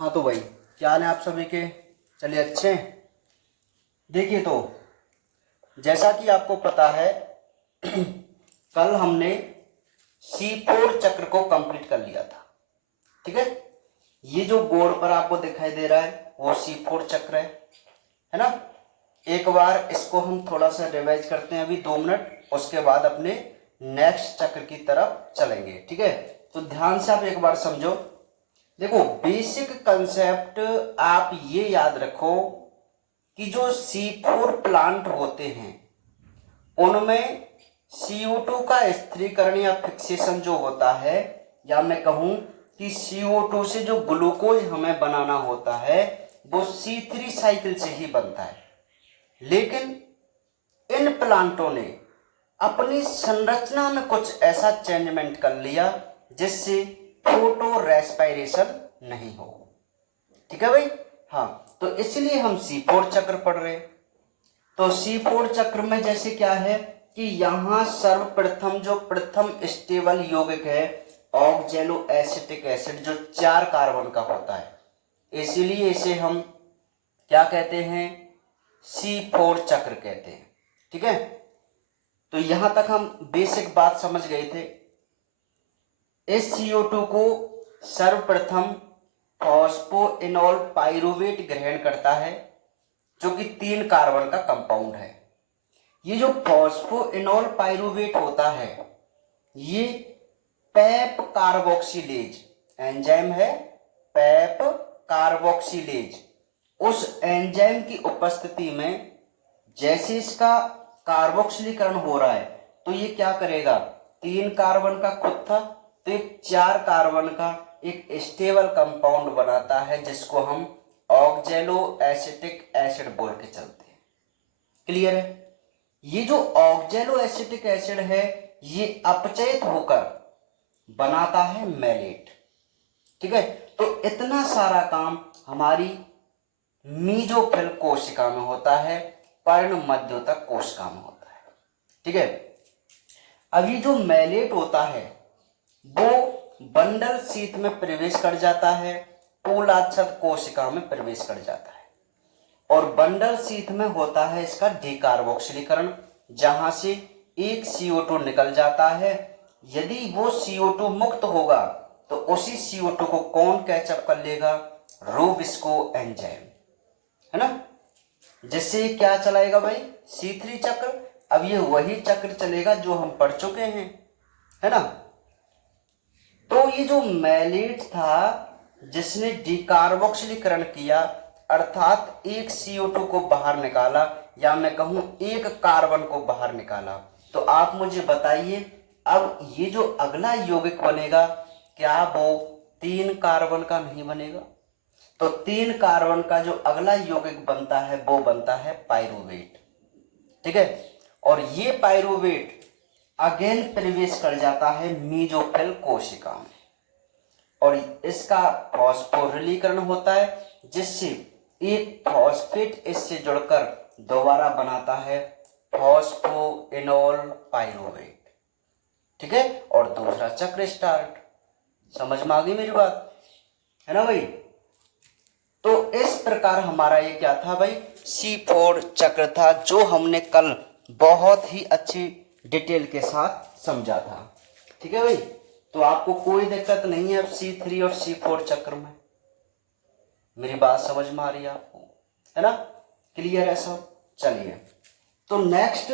हाँ तो भाई, क्या हाल है आप सभी के? चलिए अच्छे हैं। देखिए तो जैसा कि आपको पता है कल हमने C4 चक्र को कंप्लीट कर लिया था। ठीक है, ये जो बोर्ड पर आपको दिखाई दे रहा है वो C4 चक्र है ना। एक बार इसको हम थोड़ा सा रिवाइज करते हैं, अभी 2 मिनट, उसके बाद अपने नेक्स्ट चक्र की तरफ चलेंगे। ठीक है, तो ध्यान से आप एक बार समझो। देखो, बेसिक कंसेप्ट आप ये याद रखो कि जो C4 प्लांट होते हैं उनमें CO2 का स्थिरीकरण या फिक्सेशन जो होता है, या मैं कहूं कि CO2 से जो ग्लूकोज हमें बनाना होता है वो C3 साइकिल से ही बनता है। लेकिन इन प्लांटों ने अपनी संरचना में कुछ ऐसा चेंजमेंट कर लिया जिससे फोटो रेस्पिरेशन नहीं हो। ठीक है भाई। हाँ, तो इसलिए हम C4 चक्र पढ़ रहे हैं। तो C4 चक्र में जैसे क्या है कि यहां सर्वप्रथम जो प्रथम स्टेबल यौगिक है ऑक्जेलो एसिटिक एसिड, जो 4 कार्बन का होता है, इसीलिए इसे हम क्या कहते हैं? C4 चक्र कहते हैं। ठीक है, तो यहां तक हम बेसिक बात समझ गए थे। इस CO2 को सर्वप्रथम फॉस्फोइनोल पाइरुवेट ग्रहण करता है, जो कि 3 कार्बन का कंपाउंड है। ये जो फॉस्फोइनोल पाइरुवेट होता है ये पेप कार्बोक्सिलेज एंजाइम है। पेप कार्बोक्सिलेज, उस एंजाइम की उपस्थिति में जैसे इसका कार्बोक्सिलीकरण हो रहा है तो ये क्या करेगा? 3 कार्बन का खुद था तो एक 4 कार्बन का एक स्टेबल कंपाउंड बनाता है जिसको हम ऑक्जेलो एसिटिक एसिड बोल के चलते हैं। क्लियर है? ये जो ऑक्जेलो एसिटिक एसिड है ये अपचयित होकर बनाता है मैलेट। ठीक है, तो इतना सारा काम हमारी मीजोफिल कोशिका में होता है, पर्ण मध्योतक कोशिका में होता है। ठीक है, अभी जो मैलेट होता है वो बंडल शीथ में प्रवेश कर जाता है, पोलाच्छद कोशिका में प्रवेश कर जाता है, और बंडल शीथ में होता है इसका डीकार्बोक्सिलीकरण, जहां से एक CO2 निकल जाता है। यदि वो CO2 मुक्त होगा तो उसी CO2 को कौन कैचअप कर लेगा? रोबिस्को एंजाइम, है ना। जिससे क्या चलाएगा भाई? C3 चक्र। अब ये वही चक्र चलेगा जो हम पढ़ चुके हैं, है ना। तो ये जो मैलेट था जिसने डीकार्बोक्सिलीकरण किया, अर्थात एक CO2 को बाहर निकाला, या मैं कहूं एक कार्बन को बाहर निकाला, तो आप मुझे बताइए अब ये जो अगला यौगिक बनेगा क्या वो 3 कार्बन का नहीं बनेगा? तो 3 कार्बन का जो अगला यौगिक बनता है वो बनता है पाइरुवेट। ठीक है, और ये पाइरुवेट अगेन प्रवेश कर जाता है मीजोफिल कोशिका में, और इसका फॉस्फोरिलीकरण होता है जिससे एक फॉस्फेट इससे जुड़कर दोबारा बनाता है फॉस्फोइनोल पाइरुवेट। ठीक है, और दूसरा चक्र स्टार्ट। समझ में आ गई मेरी बात, है ना भाई। तो इस प्रकार हमारा ये क्या था भाई? C4 चक्र था, जो हमने कल बहुत ही अच्छी डिटेल के साथ समझा था। ठीक है भाई, तो आपको कोई दिक्कत नहीं है अब C3 और C4 चक्र में। मेरी बात समझ में आ रही है आपको, है ना? क्लियर है सब? चलिए, तो नेक्स्ट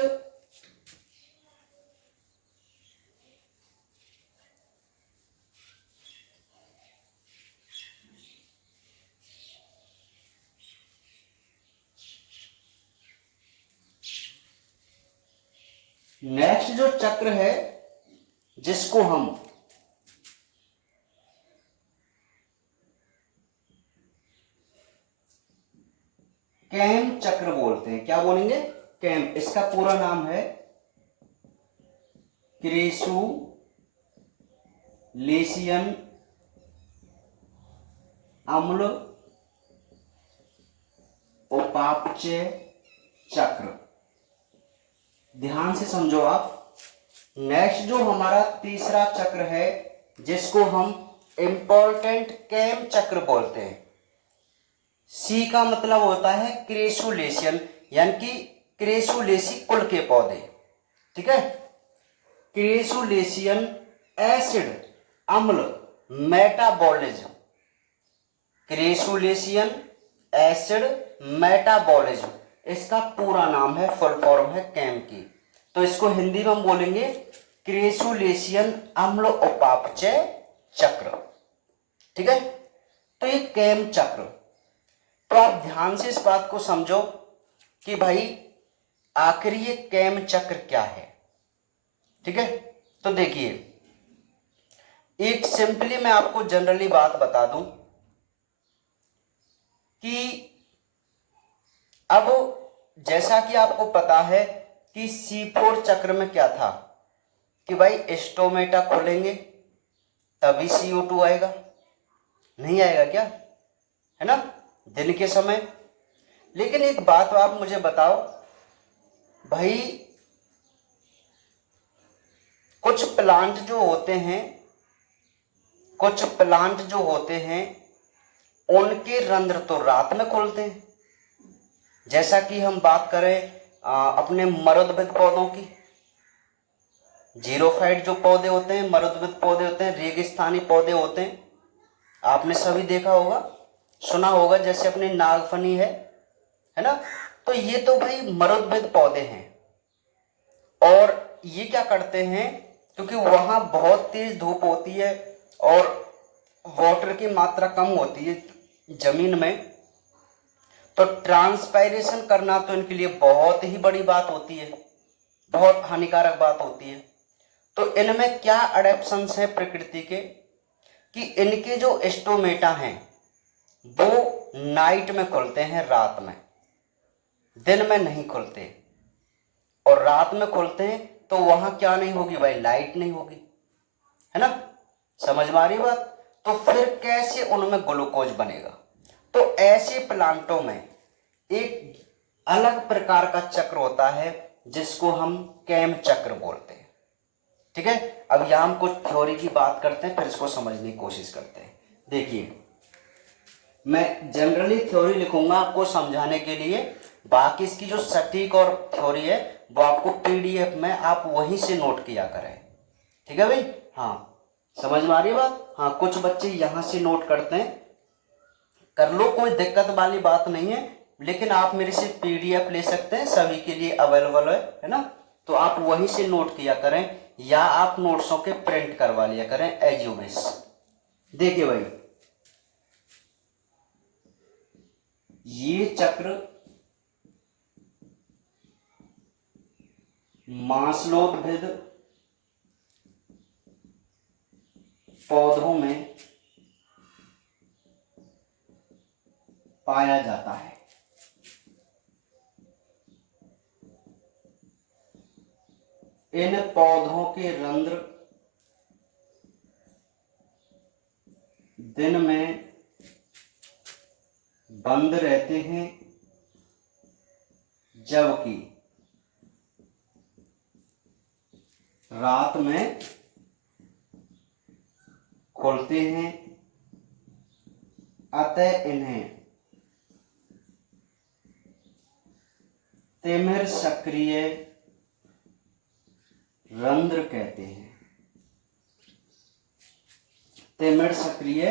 जो चक्र है जिसको हम कैम चक्र बोलते हैं। क्या बोलेंगे? कैम। इसका पूरा नाम है क्रेसुलेशियन अम्ल उपापचय चक्र। ध्यान से समझो आप। नेक्स्ट जो हमारा तीसरा चक्र है जिसको हम इम्पोर्टेंट कैम चक्र बोलते हैं। सी का मतलब होता है क्रेसुलेशियन, यानी कि क्रेसुलेसी कुल के पौधे, ठीक है। क्रेसुलेशियन एसिड अम्ल मेटाबॉलिज्म, क्रेसुलेशियन एसिड मेटाबॉलिज्म, इसका पूरा नाम है, फुल फॉर्म है कैम की। तो इसको हिंदी में हम बोलेंगे क्रेसुलेशियन अम्ल उपापचय चक्र, ठीक है। तो ये कैम चक्र, तो आप ध्यान से इस बात को समझो कि भाई आखिर ये कैम चक्र क्या है, ठीक है। तो देखिए, एक सिंपली मैं आपको जनरली बात बता दूं कि अब जैसा कि आपको पता है कि C4 चक्र में क्या था कि भाई स्टोमेटा खोलेंगे तभी CO2 आएगा, नहीं आएगा क्या, है ना, दिन के समय। लेकिन एक बात आप मुझे बताओ भाई, कुछ प्लांट जो होते हैं, कुछ प्लांट जो होते हैं उनके रंध्र तो रात में खुलते हैं। जैसा कि हम बात करें अपने मरुद्भिद पौधों की, जीरोफाइट जो पौधे होते हैं, मरुद्भिद पौधे होते हैं, रेगिस्तानी पौधे होते हैं, आपने सभी देखा होगा, सुना होगा, जैसे अपनी नागफनी है ना। तो ये तो भाई मरुद्भिद पौधे हैं, और ये क्या करते हैं, क्योंकि वहां बहुत तेज धूप होती है और वाटर की मात्रा कम होती है जमीन में, तो ट्रांसपायरेशन करना तो इनके लिए बहुत ही बड़ी बात होती है, बहुत हानिकारक बात होती है। तो इनमें क्या अडेप्शंस हैं प्रकृति के कि इनके जो स्टोमेटा हैं वो नाइट में खुलते हैं, रात में, दिन में नहीं खुलते। और रात में खुलते हैं तो वहां क्या नहीं होगी भाई, लाइट नहीं होगी, है ना, समझ में आ रही बात। तो फिर कैसे उनमें ग्लूकोज बनेगा। तो ऐसे प्लांटों में एक अलग प्रकार का चक्र होता है जिसको हम कैम चक्र बोलते हैं, ठीक है। अब यहां हम कुछ थ्योरी की बात करते हैं, फिर इसको समझने की कोशिश करते हैं। देखिए, मैं जनरली थ्योरी लिखूंगा आपको समझाने के लिए, बाकी इसकी जो सटीक और थ्योरी है वो आपको PDF में आप वहीं से नोट किया करें, ठीक है भाई। हाँ, समझ में आ रही है बात। हाँ, कुछ बच्चे यहां से नोट करते हैं, कर लो, कोई दिक्कत वाली बात नहीं है, लेकिन आप मेरे से PDF ले सकते हैं, सभी के लिए अवेलेबल है ना। तो आप वहीं से नोट किया करें, या आप नोट्सों के प्रिंट करवा लिया करें एज यू विश। देखिए भाई, ये चक्र मांसलोद्भिद पौधों में पाया जाता है। इन पौधों के रंध्र दिन में बंद रहते हैं, जबकि रात में खुलते हैं। अतः इन्हें तिमिर सक्रिय रंध्र कहते हैं। तिमिर सक्रिय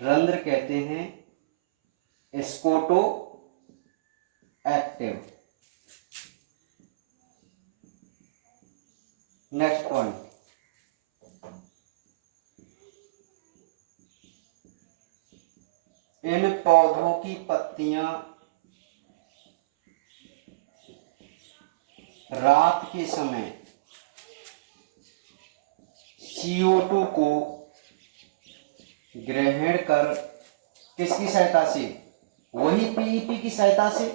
रंध्र कहते हैं, स्कोटो एक्टिव। नेक्स्ट पॉइंट, इन पौधों की पत्तियां रात के समय CO2 को ग्रहण कर, किसकी सहायता से, वही PEP की सहायता से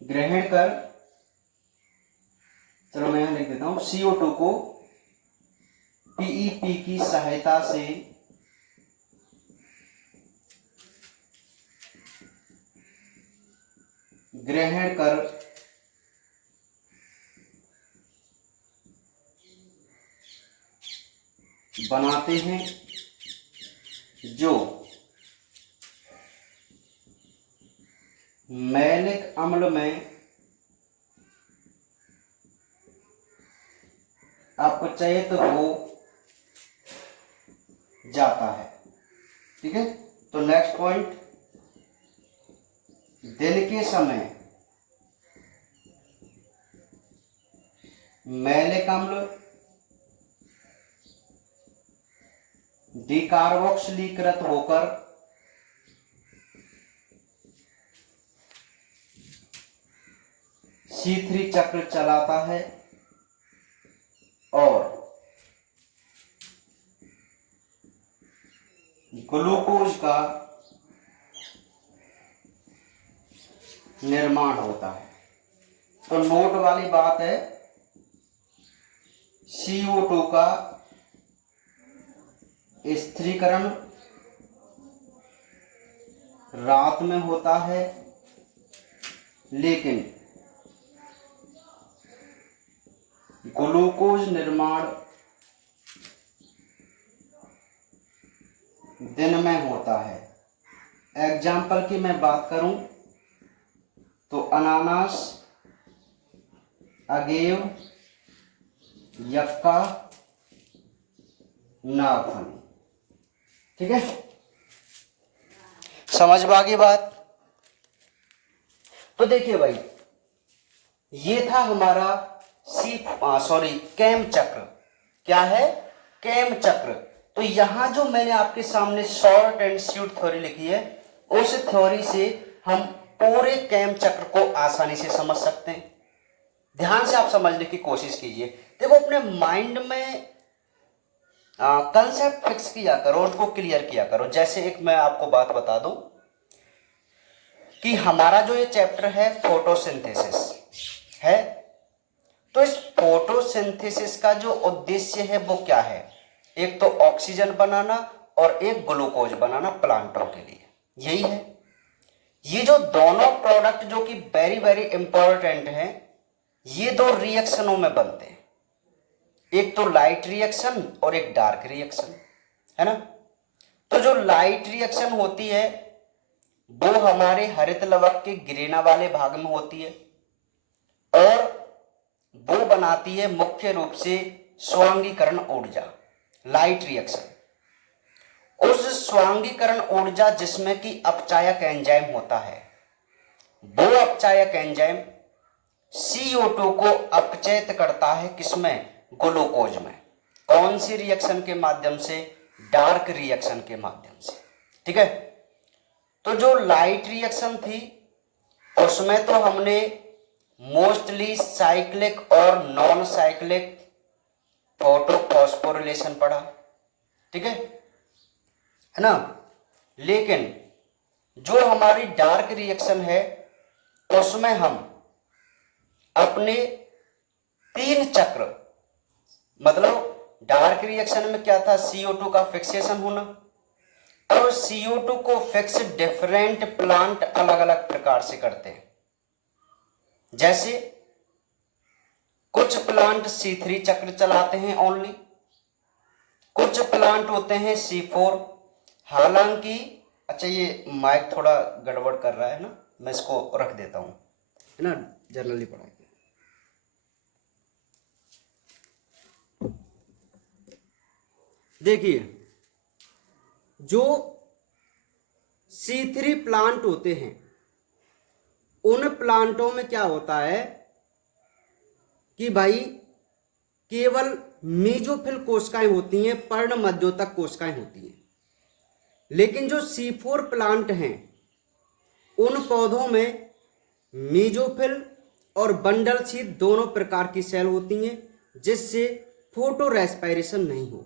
ग्रहण कर, चलो मैं यहां लिख देता हूं, CO2 को PEP की सहायता से ग्रहण कर बनाते हैं जो मैलिक अम्ल में अपचयित हो जाता है। ठीक है, तो नेक्स्ट पॉइंट, दिन के समय मैलिक अम्ल डिकार्बोक्सिलीकृत होकर C3 चक्र चलाता है और ग्लूकोज का निर्माण होता है। तो नोट वाली बात है, CO2 का स्थिरीकरण रात में होता है, लेकिन ग्लूकोज निर्माण दिन में होता है। एग्जाम्पल की मैं बात करूं तो अनानास, अगेव, यक्का, नागफनी। ठीक है, समझ में आ गई बात। तो देखिए भाई, ये था हमारा कैम चक्र। क्या है? कैम चक्र। तो यहां जो मैंने आपके सामने शॉर्ट एंड स्वीट थ्योरी लिखी है, उस थ्योरी से हम पूरे कैम चक्र को आसानी से समझ सकते हैं। ध्यान से आप समझने की कोशिश कीजिए। देखो, अपने माइंड में कंसेप्ट फिक्स किया करो, उसको क्लियर किया करो। जैसे एक मैं आपको बात बता दूं कि हमारा जो ये चैप्टर है फोटोसिंथेसिस है, तो इस फोटोसिंथेसिस का जो उद्देश्य है वो क्या है? एक तो ऑक्सीजन बनाना और एक ग्लूकोज बनाना प्लांटों के लिए, यही है। ये जो दोनों प्रोडक्ट जो कि वेरी वेरी इंपॉर्टेंट हैं, ये दो रिएक्शनों में बनते हैं, एक तो लाइट रिएक्शन और एक डार्क रिएक्शन, है ना। तो जो लाइट रिएक्शन होती है वो हमारे हरित लवक के गिरेना वाले भाग में होती है और वो बनाती है मुख्य रूप से स्वांगीकरण ऊर्जा, लाइट रिएक्शन। उस स्वांगीकरण ऊर्जा जिसमें कि अपचायक एंजाइम होता है, वो अपचायक एंजाइम CO2 को अपचयित करता है, किसमें? ग्लूकोज में। कौन सी रिएक्शन के माध्यम से? डार्क रिएक्शन के माध्यम से। ठीक है, तो जो लाइट रिएक्शन थी उसमें तो हमने मोस्टली साइक्लिक और नॉन साइक्लिक फोटोफॉस्फोरिलेशन पढ़ा। ठीक है ना। लेकिन जो हमारी डार्क रिएक्शन है उसमें हम अपने 3 चक्र, मतलब डार्क रिएक्शन में क्या था? CO2 का फिक्सेशन होना, और CO2 को फिक्स डिफरेंट प्लांट अलग अलग प्रकार से करते हैं। जैसे कुछ प्लांट C3 चक्र चलाते हैं ओनली, कुछ प्लांट होते हैं C4। हालांकि अच्छा, ये माइक थोड़ा गड़बड़ कर रहा है ना, मैं इसको रख देता हूं, है ना, जनरली पढ़ाएंगे। देखिए, जो C3 प्लांट होते हैं उन प्लांटों में क्या होता है कि भाई केवल मेजोफिल कोशिकाएं होती हैं, पर्ण मध्योतक कोशिकाएं होती हैं। लेकिन जो C4 प्लांट हैं उन पौधों में मेजोफिल और बंडल शीथ दोनों प्रकार की सेल होती हैं, जिससे फोटो रेस्पिरेशन नहीं हो।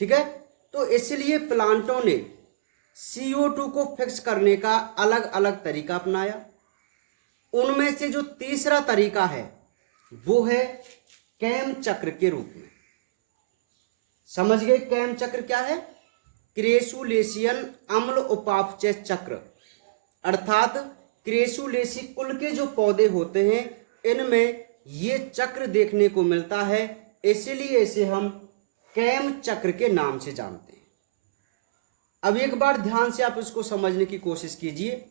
ठीक है, तो इसलिए प्लांटों ने CO2 को फिक्स करने का अलग अलग तरीका अपनाया। उनमें से जो तीसरा तरीका है वो है कैम चक्र के रूप में। समझ गए कैम चक्र क्या है? क्रेसुलेशियन अम्ल उपापचय चक्र, अर्थात क्रेसुलेसी कुल के जो पौधे होते हैं इनमें ये चक्र देखने को मिलता है, इसलिए इसे हम कैम चक्र के नाम से जानते हैं। अब एक बार ध्यान से आप इसको समझने की कोशिश कीजिए।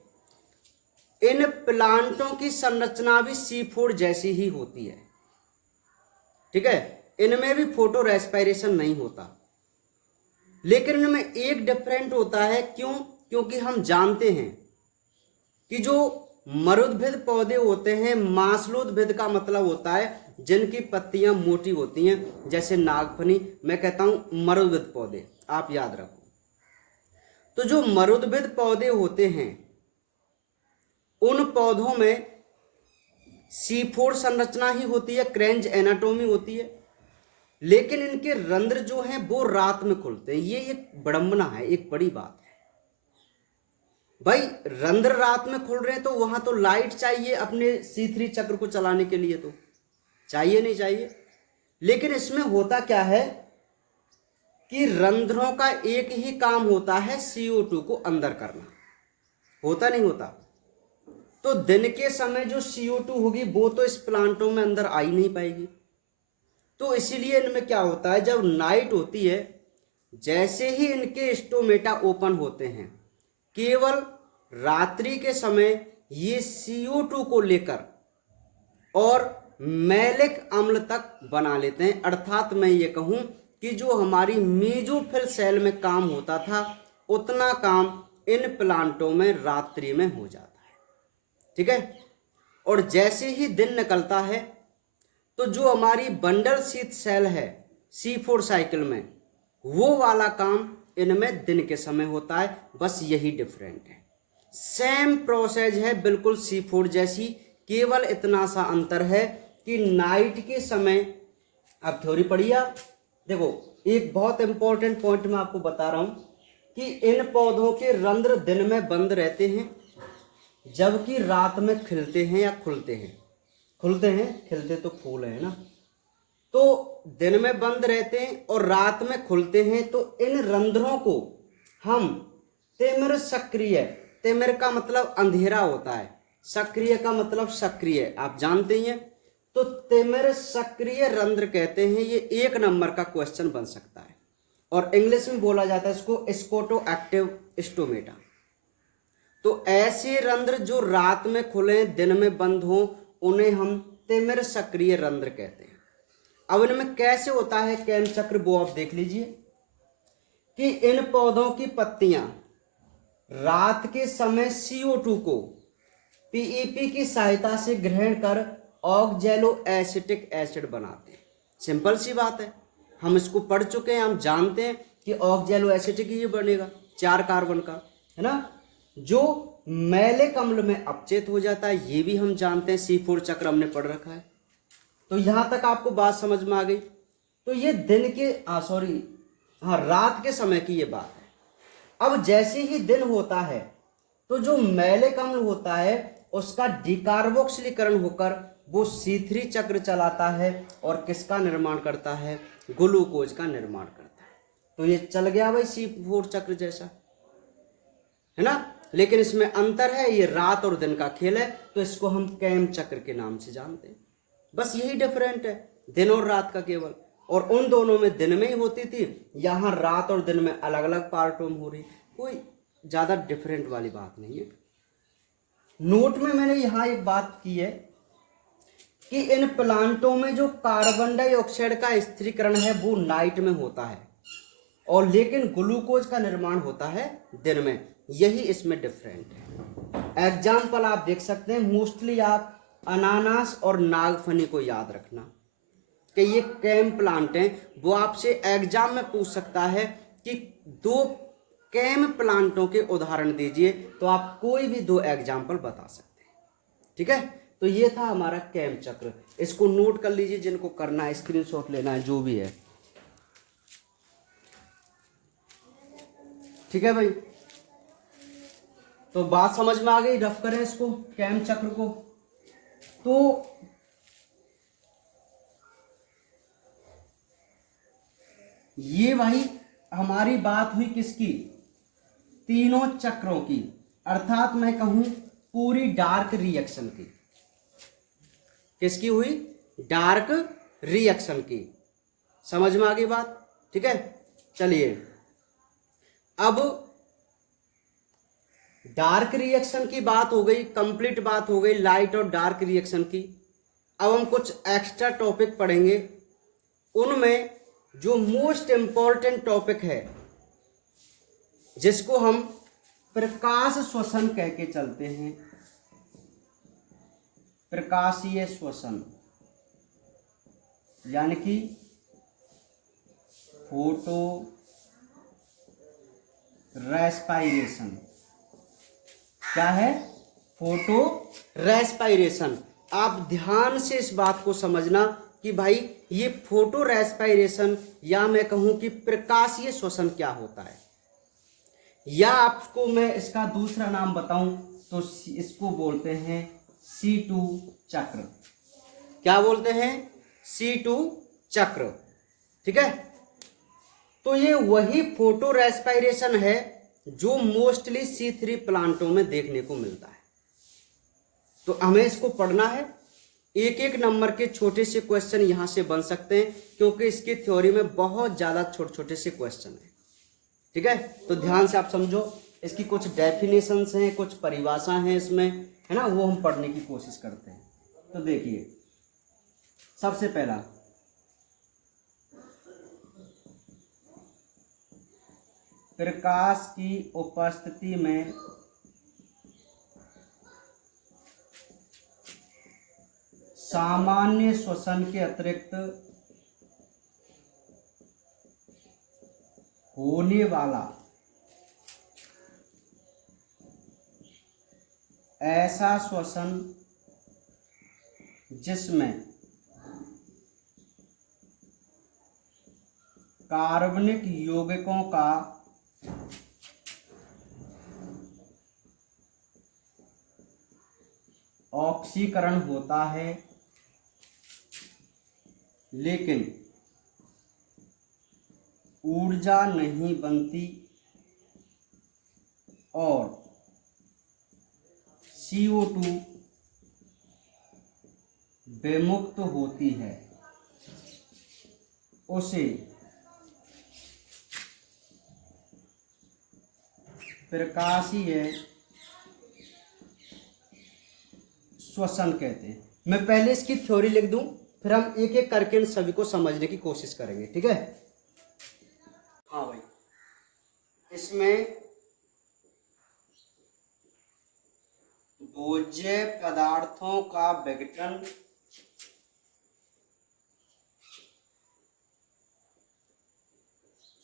इन प्लांटों की संरचना भी C4 जैसी ही होती है, ठीक है। इनमें भी फोटो रेस्पिरेशन नहीं होता, लेकिन इनमें एक डिफरेंट होता है। क्यों? क्योंकि हम जानते हैं कि जो मरुद्भिद पौधे होते हैं, मांसलोद्भिद का मतलब होता है जिनकी पत्तियां मोटी होती हैं, जैसे नागफनी। मैं कहता हूं मरुद्भिद पौधे, आप याद रखो। तो जो मरुद्भिद पौधे होते हैं उन पौधों में C4 संरचना ही होती है, क्रेंज एनाटोमी होती है, लेकिन इनके रंध्र जो हैं वो रात में खुलते हैं। ये एक विडंबना है, एक बड़ी बात है भाई। रंध्र रात में खुल रहे हैं तो वहां तो लाइट चाहिए अपने C3 चक्र को चलाने के लिए, तो चाहिए नहीं चाहिए। लेकिन इसमें होता क्या है कि रंध्रों का एक ही काम होता है, CO2 को अंदर करना, होता नहीं होता। तो दिन के समय जो CO2 होगी वो तो इस प्लांटों में अंदर आ ही नहीं पाएगी। तो इसीलिए इनमें क्या होता है, जब नाइट होती है, जैसे ही इनके स्टोमेटा ओपन होते हैं, केवल रात्रि के समय ये CO2 को लेकर और मैलिक अम्ल तक बना लेते हैं। अर्थात मैं ये कहूं कि जो हमारी मेसोफिल सेल में काम होता था उतना काम इन प्लांटों में रात्रि में हो जाता है, ठीक है। और जैसे ही दिन निकलता है तो जो हमारी बंडल शीथ सेल है C4 साइकिल में, वो वाला काम इनमें दिन के समय होता है। बस यही डिफरेंट है, सेम प्रोसेस है बिल्कुल C4 जैसी, केवल इतना सा अंतर है कि नाइट के समय, अब थ्योरी पढ़िए आप। देखो एक बहुत इंपॉर्टेंट पॉइंट मैं आपको बता रहा हूं कि इन पौधों के रंध्र दिन में बंद रहते हैं, जबकि रात में खिलते हैं या खुलते हैं। खुलते हैं, खिलते तो फूल है ना। तो दिन में बंद रहते हैं और रात में खुलते हैं। तो इन रंध्रों को हम तिमिर सक्रिय, तिमिर का मतलब अंधेरा होता है, सक्रिय का मतलब सक्रिय, आप जानते ही हैं। तो तिमिर सक्रिय रंध्र कहते हैं। ये 1 नंबर का क्वेश्चन बन सकता है, और इंग्लिश में बोला जाता है इसको स्कोटो एक्टिव स्टोमेटा। तो ऐसे रंध्र जो रात में खुले दिन में बंद हों उन्हें हम तिमिर सक्रिय रंध्र कहते हैं। अब इनमें कैसे होता है कैम चक्र, वो आप देख लीजिए कि इन पौधों की पत्तियां रात के समय CO2 को PEP की सहायता से ग्रहण कर ऑक्जेलो एसिटिक एसिड बनाते हैं। सिंपल सी बात है, हम इसको पढ़ चुके हैं, हम जानते हैं कि ऑक्जेलो एसिटिक ही बनेगा 4 कार्बन का, है ना, जो मैलिक अम्ल में अपचेत हो जाता है। ये भी हम जानते हैं, C4 चक्र हमने पढ़ रखा है। तो यहां तक आपको बात समझ में आ गई। तो ये दिन के रात के समय की ये बात है। अब जैसे ही दिन होता है तो जो मैलिक अम्ल होता है उसका डिकार्बोक्सिलीकरण होकर वो C3 चक्र चलाता है और किसका निर्माण करता है, ग्लूकोज का निर्माण करता है। तो ये चल गया भाई C4 चक्र जैसा, है ना। लेकिन इसमें अंतर है, ये रात और दिन का खेल है, तो इसको हम कैम चक्र के नाम से जानते हैं। बस यही डिफरेंट है, दिन और रात का केवल। और उन दोनों में दिन में ही होती थी, यहां रात और दिन में अलग अलग पार्टों में हो रही, कोई ज्यादा डिफरेंट वाली बात नहीं है। नोट में मैंने यहां एक बात की है कि इन प्लांटों में जो कार्बन डाइऑक्साइड का स्थिरीकरण है वो नाइट में होता है, और लेकिन ग्लूकोज का निर्माण होता है दिन में। यही इसमें डिफरेंट है। एग्जाम्पल आप देख सकते हैं, मोस्टली आप अनानास और नागफनी को याद रखना कि ये कैम प्लांट हैं। वो आपसे एग्जाम में पूछ सकता है कि 2 कैम प्लांटों के उदाहरण दीजिए, तो आप कोई भी 2 एग्जाम्पल बता सकते हैं, ठीक है। तो ये था हमारा कैम चक्र, इसको नोट कर लीजिए, जिनको करना है स्क्रीनशॉट लेना है, जो भी है, ठीक है भाई। तो बात समझ में आ गई, रफ करें इसको कैम चक्र को। तो ये भाई हमारी बात हुई किसकी, तीनों चक्रों की, अर्थात मैं कहूं पूरी डार्क रिएक्शन की। किसकी हुई, डार्क रिएक्शन की। समझ में आ गई बात। ठीक है। चलिए अब डार्क रिएक्शन की बात हो गई, कंप्लीट बात हो गई लाइट और डार्क रिएक्शन की। अब हम कुछ एक्स्ट्रा टॉपिक पढ़ेंगे, उनमें जो मोस्ट इंपॉर्टेंट टॉपिक है जिसको हम प्रकाश श्वसन कह के चलते हैं, प्रकाशीय श्वसन, यानी कि फोटो रेस्पायरेशन। क्या है? Photo respiration. आप ध्यान से इस बात को समझना कि भाई ये फोटो रेस्पायरेशन या मैं कहूं कि प्रकाशीय श्वसन क्या होता है, या आपको मैं इसका दूसरा नाम बताऊं तो इसको बोलते हैं C2 चक्र। क्या बोलते हैं? C2 चक्र। ठीक है। तो ये वही फोटो रेस्पायरेशन है जो मोस्टली C3 प्लांटों में देखने को मिलता है। तो हमें इसको पढ़ना है। एक एक नंबर के छोटे से क्वेश्चन यहां से बन सकते हैं क्योंकि इसकी थ्योरी में बहुत ज्यादा छोटे छोटे से क्वेश्चन है। ठीक है। तो ध्यान से आप समझो, इसकी कुछ डेफिनेशंस हैं, कुछ परिभाषा हैं इसमें, है ना, वो हम पढ़ने की कोशिश करते हैं। तो देखिए सबसे पहला, प्रकाश की उपस्थिति में सामान्य श्वसन के अतिरिक्त होने वाला ऐसा श्वसन जिसमें कार्बनिक यौगिकों का ऑक्सीकरण होता है लेकिन ऊर्जा नहीं बनती और CO2 विमुक्त होती है, उसे प्रकाशीय श्वसन कहते हैं। मैं पहले इसकी थ्योरी लिख दूं, फिर हम एक एक करके इन सभी को समझने की कोशिश करेंगे। ठीक है। हाँ भाई, इसमें भोज्य पदार्थों का विघटन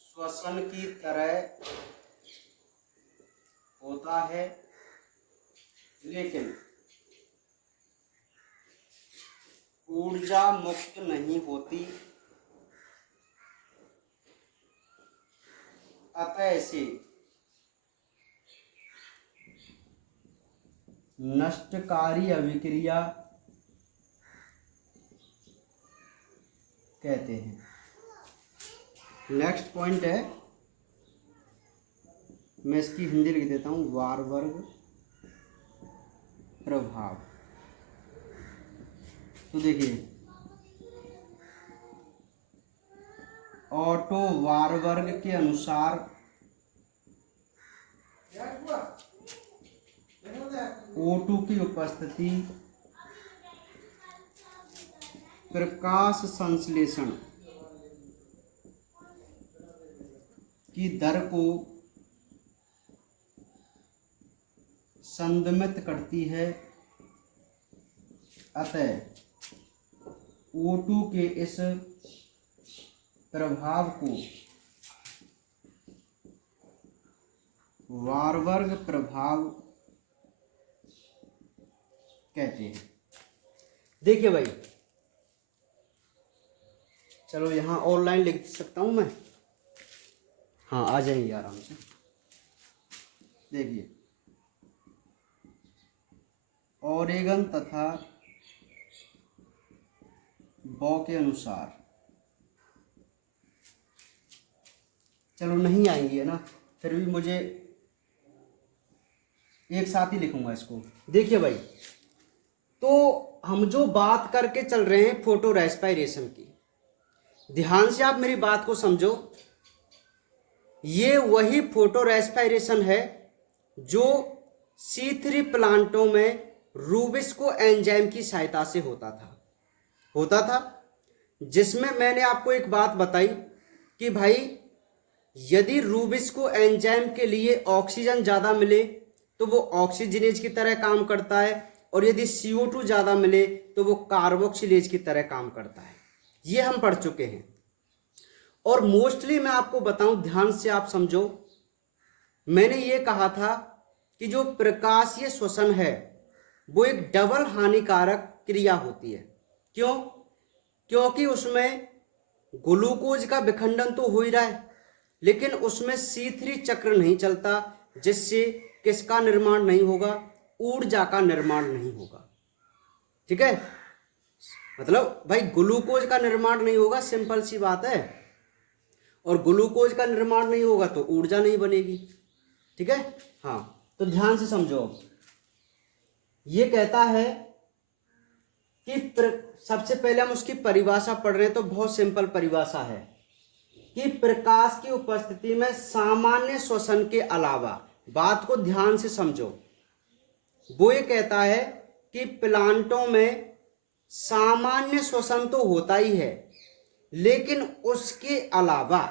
श्वसन की तरह होता है लेकिन ऊर्जा मुक्त नहीं होती, अतः इसे नष्टकारी अभिक्रिया कहते हैं। नेक्स्ट पॉइंट है, मैं इसकी हिंदी लिख देता हूं, वारवर्ग प्रभाव। तो देखिए, ऑटो वारवर्ग के अनुसार O2 की उपस्थिति प्रकाश संश्लेषण की दर को संदमित करती है, अतः O2 के इस प्रभाव को वारवर्ग प्रभाव कहते हैं। देखिए भाई, चलो यहाँ ऑनलाइन लिख सकता हूं मैं, हाँ आ जाएंगे आराम से। देखिए, ओरेगन तथा बॉ के अनुसार, चलो नहीं आएंगी है ना, फिर भी मुझे एक साथ ही लिखूंगा इसको। देखिए भाई, तो हम जो बात करके चल रहे हैं फोटो रेस्पायरेशन की, ध्यान से आप मेरी बात को समझो। ये वही फोटो रेस्पिरेशन है जो C3 प्लांटों में रूबिस्को एंजाइम की सहायता से होता था, जिसमें मैंने आपको एक बात बताई कि भाई यदि रूबिस्को एंजाइम के लिए ऑक्सीजन ज़्यादा मिले तो वो ऑक्सीजनेज की तरह काम करता है, और यदि CO2 ज़्यादा मिले तो वो कार्बोक्सिलेज की तरह काम करता है। ये हम पढ़ चुके हैं। और मोस्टली मैं आपको बताऊं, ध्यान से आप समझो, मैंने ये कहा था कि जो प्रकाशीय श्वसन है वो एक डबल हानिकारक क्रिया होती है। क्यों? क्योंकि उसमें ग्लूकोज का विखंडन तो हो ही रहा है, लेकिन उसमें C3 चक्र नहीं चलता, जिससे किसका निर्माण नहीं होगा? ऊर्जा का निर्माण नहीं होगा। ठीक है, मतलब भाई ग्लूकोज का निर्माण नहीं होगा, सिंपल सी बात है, और ग्लूकोज का निर्माण नहीं होगा तो ऊर्जा नहीं बनेगी। ठीक है, हाँ, तो ध्यान से समझो। ये कहता है कि सबसे पहले हम उसकी परिभाषा पढ़ रहे हैं, तो बहुत सिंपल परिभाषा है कि प्रकाश की उपस्थिति में सामान्य श्वसन के अलावा, बात को ध्यान से समझो, वो ये कहता है कि प्लांटों में सामान्य श्वसन तो होता ही है, लेकिन उसके अलावा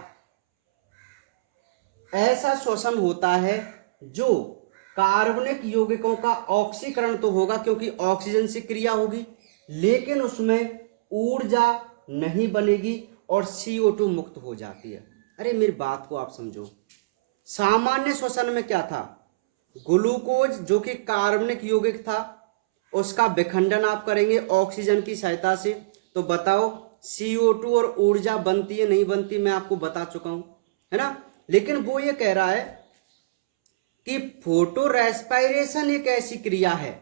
ऐसा श्वसन होता है जो कार्बनिक यौगिकों का ऑक्सीकरण तो होगा क्योंकि ऑक्सीजन से क्रिया होगी, लेकिन उसमें ऊर्जा नहीं बनेगी और CO2 मुक्त हो जाती है। अरे मेरी बात को आप समझो, सामान्य श्वसन में क्या था? ग्लूकोज जो कि कार्बनिक यौगिक था, उसका विखंडन आप करेंगे ऑक्सीजन की सहायता से, तो बताओ CO2 और ऊर्जा बनती है नहीं बनती? मैं आपको बता चुका हूं, है ना। लेकिन वो ये कह रहा है कि फोटो रेस्पिरेशन एक ऐसी क्रिया है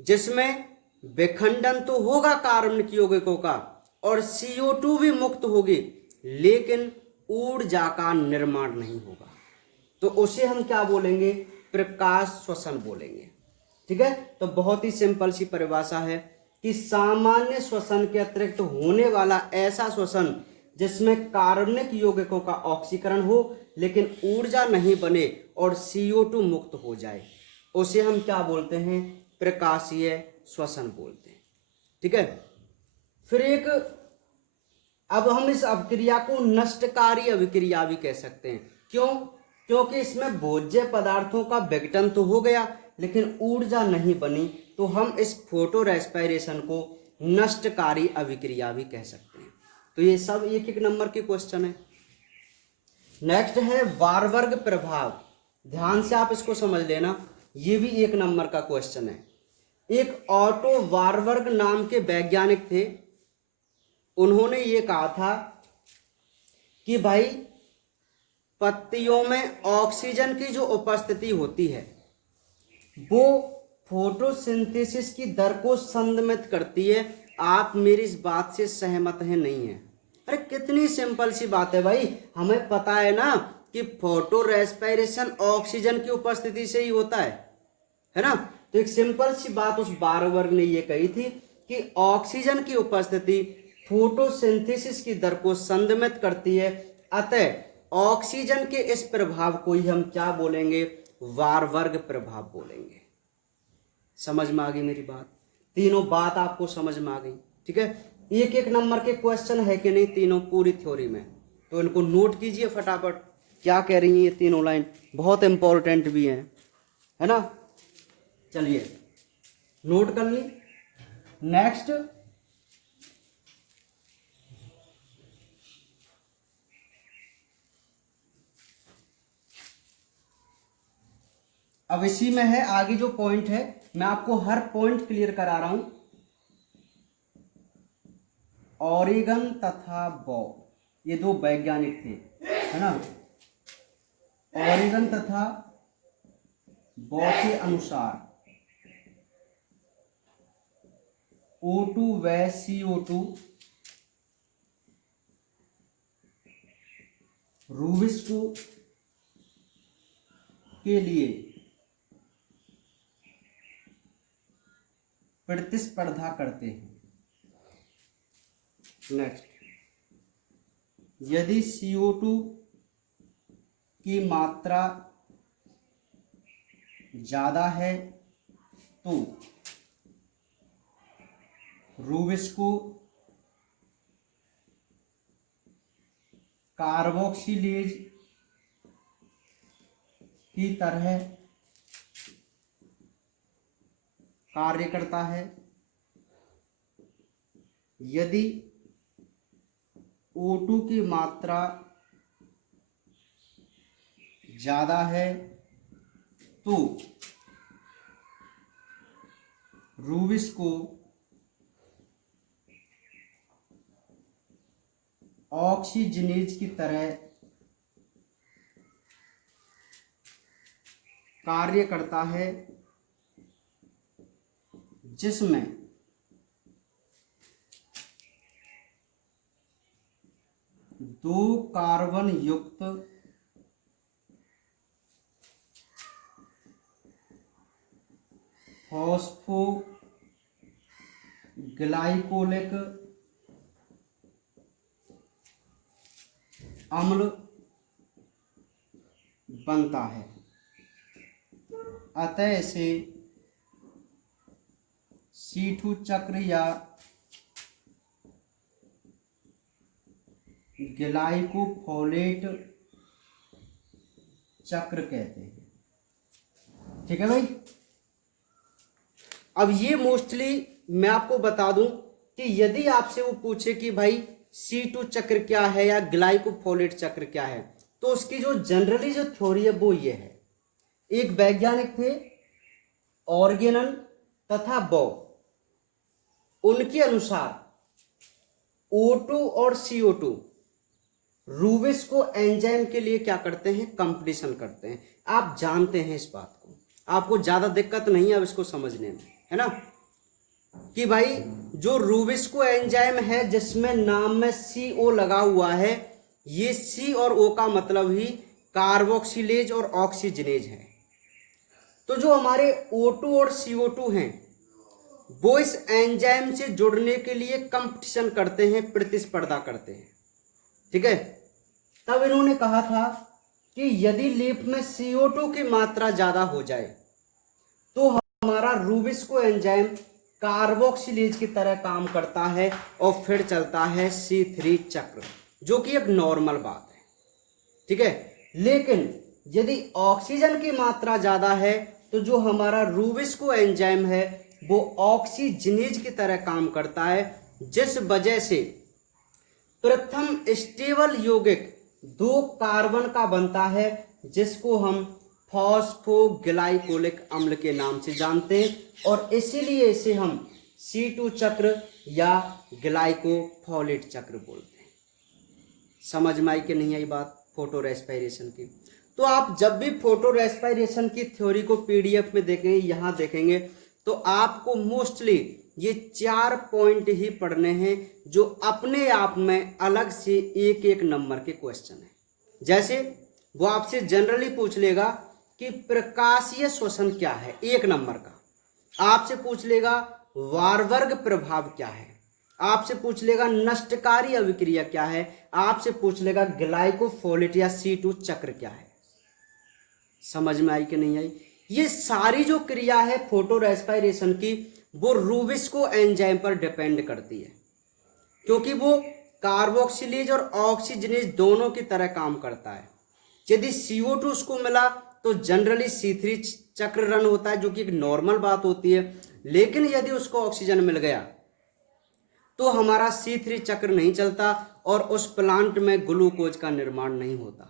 जिसमें विखंडन तो होगा कार्बनिक यौगिकों का और CO2 भी मुक्त होगी, लेकिन ऊर्जा का निर्माण नहीं होगा, तो उसे हम क्या बोलेंगे? प्रकाश श्वसन बोलेंगे। ठीक है, तो बहुत ही सिंपल सी परिभाषा है कि सामान्य श्वसन के अतिरिक्त होने वाला ऐसा श्वसन जिसमें कार्बनिक यौगिकों का ऑक्सीकरण हो लेकिन ऊर्जा नहीं बने और CO2 मुक्त हो जाए, उसे हम क्या बोलते हैं? प्रकाशीय श्वसन बोलते हैं। ठीक है, फिर एक, अब हम इस अभिक्रिया को नष्टकारी अभिक्रिया भी कह सकते हैं। क्यों? क्योंकि इसमें भोज्य पदार्थों का विघटन तो हो गया लेकिन ऊर्जा नहीं बनी, तो हम इस फोटो रेस्पिरेशन को नष्टकारी अभिक्रिया भी कह सकते हैं। तो ये सब एक एक नंबर के क्वेश्चन है। नेक्स्ट है वारवर्ग प्रभाव, ध्यान से आप इसको समझ लेना, ये भी एक नंबर का क्वेश्चन है। एक ऑटो वारवर्ग नाम के वैज्ञानिक थे, उन्होंने ये कहा था कि भाई पत्तियों में ऑक्सीजन की जो उपस्थिति होती है वो फोटोसिंथेसिस की दर को संदमित करती है। आप मेरी इस बात से सहमत हैं? नहीं है? अरे कितनी सिंपल सी बात है भाई, हमें पता है ना कि फोटो रेस्पिरेशन ऑक्सीजन की उपस्थिति से ही होता है ना। तो एक सिंपल सी बात उस वारवर्ग ने ये कही थी कि ऑक्सीजन की उपस्थिति फोटोसिंथेसिस की दर को संदमित करती है, अतः ऑक्सीजन के इस प्रभाव को ही हम क्या बोलेंगे? वारवर्ग प्रभाव बोलेंगे। समझ में आ गई मेरी बात? तीनों बात आपको समझ में आ गई? ठीक है, एक एक नंबर के क्वेश्चन है कि नहीं तीनों पूरी थ्योरी में, तो इनको नोट कीजिए फटाफट, क्या कह रही हैं ये तीनों लाइन, बहुत इंपॉर्टेंट भी है ना। चलिए नोट कर ली। नेक्स्ट, अब इसी में है आगे जो पॉइंट है, मैं आपको हर पॉइंट क्लियर करा रहा हूं। ऑरिगन तथा बॉ, ये दो वैज्ञानिक थे, है ना। ऑरिगन तथा बॉ के अनुसार O2 व CO2 रूबिस्को के लिए प्रतिस्पर्धा करते हैं। नेक्स्ट, यदि CO2 की मात्रा ज्यादा है तो रूबिस्को कार्बोक्सिलेज की तरह कार्य करता है। यदि O2 की मात्रा ज्यादा है तो रूबिस्को ऑक्सीजनेज की तरह कार्य करता है, जिसमें दो कार्बन युक्त फॉस्फोग्लाइकोलिक अम्ल बनता है। अतः इसे C2 चक्र या ग्लाइकोफोलेट चक्र कहते हैं। ठीक है भाई। अब ये मोस्टली मैं आपको बता दूं कि यदि आपसे वो पूछे कि भाई C2 चक्र क्या है या ग्लाइकोफोलेट चक्र क्या है, तो उसकी जो जनरली जो थ्योरी है वो ये है। एक वैज्ञानिक थे ऑर्गेनन तथा बॉ, उनके अनुसार O2 और CO2 रूबिस्को एंजाइम के लिए क्या करते हैं, कंपटीशन करते हैं। आप जानते हैं इस बात को, आपको ज्यादा दिक्कत नहीं है अब इसको समझने में, है ना, कि भाई जो रूबिस्को एंजाइम है जिसमें नाम में CO लगा हुआ है, ये C और O का मतलब ही कार्बोक्सिलेज और ऑक्सीजनेज है। तो जो हमारे O2 और CO2 हैं वो इस एंजाइम से जुड़ने के लिए कंपटीशन करते हैं, प्रतिस्पर्धा करते हैं। ठीक है। तब इन्होंने कहा था कि यदि लीफ में CO2 की मात्रा ज्यादा हो जाए तो हमारा रूबिस्को एंजाइम कार्बोक्सिलेज की तरह काम करता है और फिर चलता है C3 चक्र, जो कि एक नॉर्मल बात है। ठीक है। लेकिन यदि ऑक्सीजन की मात्रा ज्यादा है तो जो हमारा रूबिस्को एंजाइम है वो ऑक्सीजनेज की तरह काम करता है, जिस वजह से प्रथम स्टेबल यौगिक दो कार्बन का बनता है, जिसको हम फॉस्फोग्लाइकोलिक अम्ल के नाम से जानते हैं, और इसीलिए इसे हम C2 चक्र या ग्लाइकोफोलेट चक्र बोलते हैं। समझ में आई कि नहीं आई बात फोटो रेस्पिरेशन की? तो आप जब भी फोटो रेस्पिरेशन की थ्योरी को PDF में देखेंगे, यहां देखेंगे, तो आपको मोस्टली ये 4 पॉइंट ही पढ़ने हैं जो अपने आप में अलग से एक एक नंबर के क्वेश्चन है। जैसे वो आपसे जनरली पूछ लेगा कि प्रकाशीय श्वसन क्या है, 1 नंबर का। आपसे पूछ लेगा वारवर्ग प्रभाव क्या है, आपसे पूछ लेगा नष्टकारी अभिक्रिया क्या है, आपसे पूछ लेगा ग्लाइकोफोलेट या C2 चक्र क्या है। समझ में आई कि नहीं आई? ये सारी जो क्रिया है फोटो रेस्पिरेशन की वो रूबिस्को एंजाइम पर डिपेंड करती है, क्योंकि वो कार्बोक्सिलेज और ऑक्सीजनेज दोनों की तरह काम करता है। यदि CO2 उसको मिला तो जनरली C3 चक्र रन होता है, जो कि एक नॉर्मल बात होती है। लेकिन यदि उसको ऑक्सीजन मिल गया तो हमारा C3 चक्र नहीं चलता और उस प्लांट में ग्लूकोज का निर्माण नहीं होता।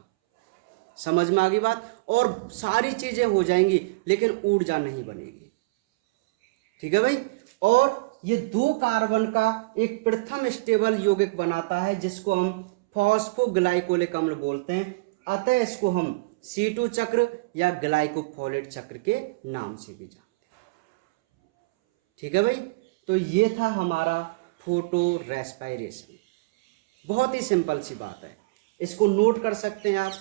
समझ में आ गई बात? और सारी चीजें हो जाएंगी लेकिन ऊर्जा नहीं बनेगी। ठीक है भाई। और ये 2 कार्बन का एक प्रथम स्टेबल यौगिक बनाता है, जिसको हम फॉस्फोग्लाइकोलिक अम्ल बोलते हैं। अतः इसको हम C2 चक्र या ग्लाइकोफोलेट चक्र के नाम से भी जानते हैं। ठीक है भाई। तो ये था हमारा फोटो रेस्पिरेशन। बहुत ही सिंपल सी बात है, इसको नोट कर सकते हैं आप।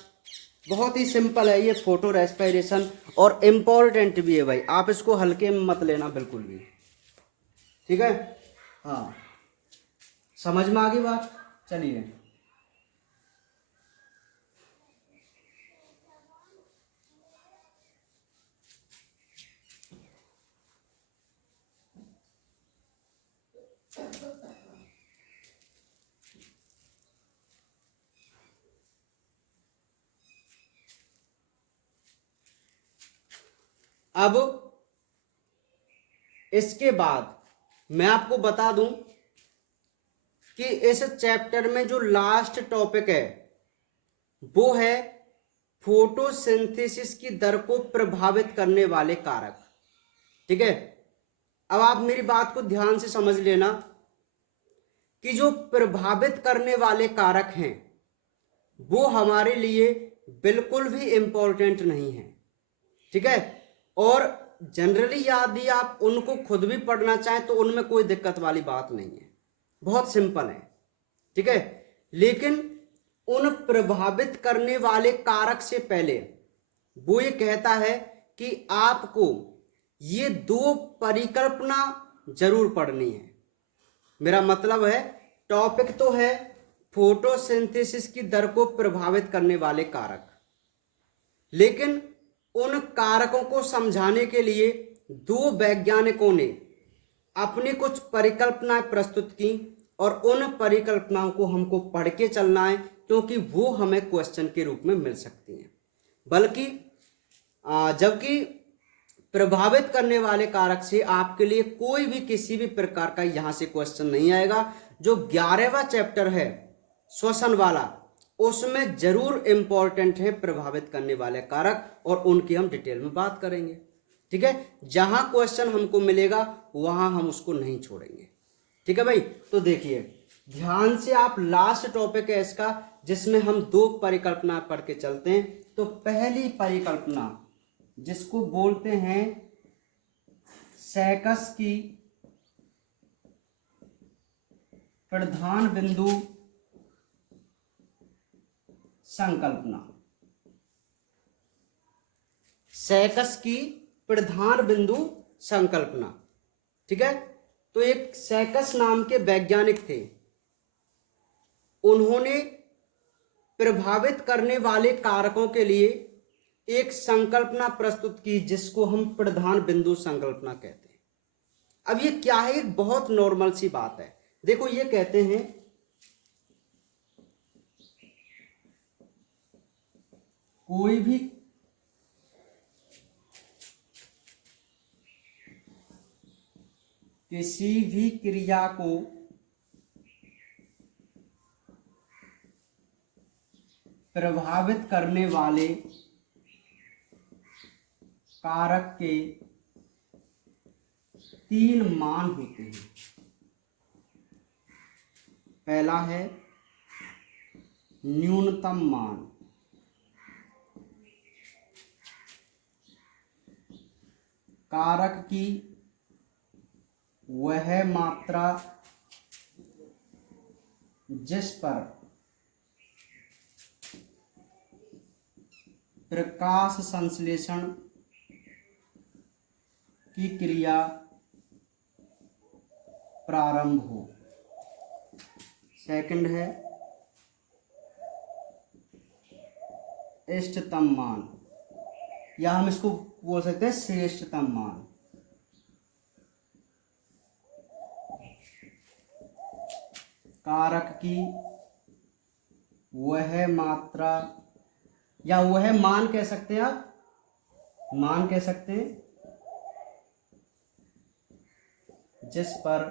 बहुत ही सिंपल है ये फोटो रेस्पिरेशन, और इम्पोर्टेंट भी है भाई, आप इसको हल्के में मत लेना बिल्कुल भी। ठीक है। हाँ, समझ में आ गई बात? चलिए, अब इसके बाद मैं आपको बता दूं कि इस चैप्टर में जो लास्ट टॉपिक है वो है फोटोसिंथेसिस की दर को प्रभावित करने वाले कारक। ठीक है, अब आप मेरी बात को ध्यान से समझ लेना कि जो प्रभावित करने वाले कारक हैं वो हमारे लिए बिल्कुल भी इंपॉर्टेंट नहीं है। ठीक है, और जनरली यदि आप उनको खुद भी पढ़ना चाहें तो उनमें कोई दिक्कत वाली बात नहीं है, बहुत सिंपल है। ठीक है, लेकिन उन प्रभावित करने वाले कारक से पहले वो ये कहता है कि आपको ये दो परिकल्पना जरूर पढ़नी है। मेरा मतलब है टॉपिक तो है फोटोसिंथेसिस की दर को प्रभावित करने वाले कारक, लेकिन उन कारकों को समझाने के लिए दो वैज्ञानिकों ने अपनी कुछ परिकल्पनाएं प्रस्तुत की और उन परिकल्पनाओं को हमको पढ़ के चलना है, क्योंकि वो हमें क्वेश्चन के रूप में मिल सकती हैं। बल्कि जबकि प्रभावित करने वाले कारक से आपके लिए कोई भी किसी भी प्रकार का यहां से क्वेश्चन नहीं आएगा। जो 11वां चैप्टर है श्वसन वाला, उसमें जरूर इंपॉर्टेंट है प्रभावित करने वाले कारक, और उनकी हम डिटेल में बात करेंगे। ठीक है, जहां क्वेश्चन हमको मिलेगा वहां हम उसको नहीं छोड़ेंगे। ठीक है भाई, तो देखिए ध्यान से आप, लास्ट टॉपिक है इसका जिसमें हम दो परिकल्पना पढ़ के चलते हैं। तो पहली परिकल्पना जिसको बोलते हैं सैकस की प्रधान बिंदु संकल्पना। सैकस की प्रधान बिंदु संकल्पना। ठीक है, तो एक सैकस नाम के वैज्ञानिक थे, उन्होंने प्रभावित करने वाले कारकों के लिए एक संकल्पना प्रस्तुत की जिसको हम प्रधान बिंदु संकल्पना कहते हैं। अब ये क्या है, एक बहुत नॉर्मल सी बात है। देखो ये कहते हैं कोई भी किसी भी क्रिया को प्रभावित करने वाले कारक के 3 मान होते हैं। पहला है न्यूनतम मान, कारक की वह मात्रा जिस पर प्रकाश संश्लेषण की क्रिया प्रारंभ हो। सेकंड है इष्टतम मान, या हम इसको बोल सकते हैं श्रेष्ठतम मान। कारक की वह मात्रा, या वह मान कह सकते हैं, आप मान कह सकते हैं, जिस पर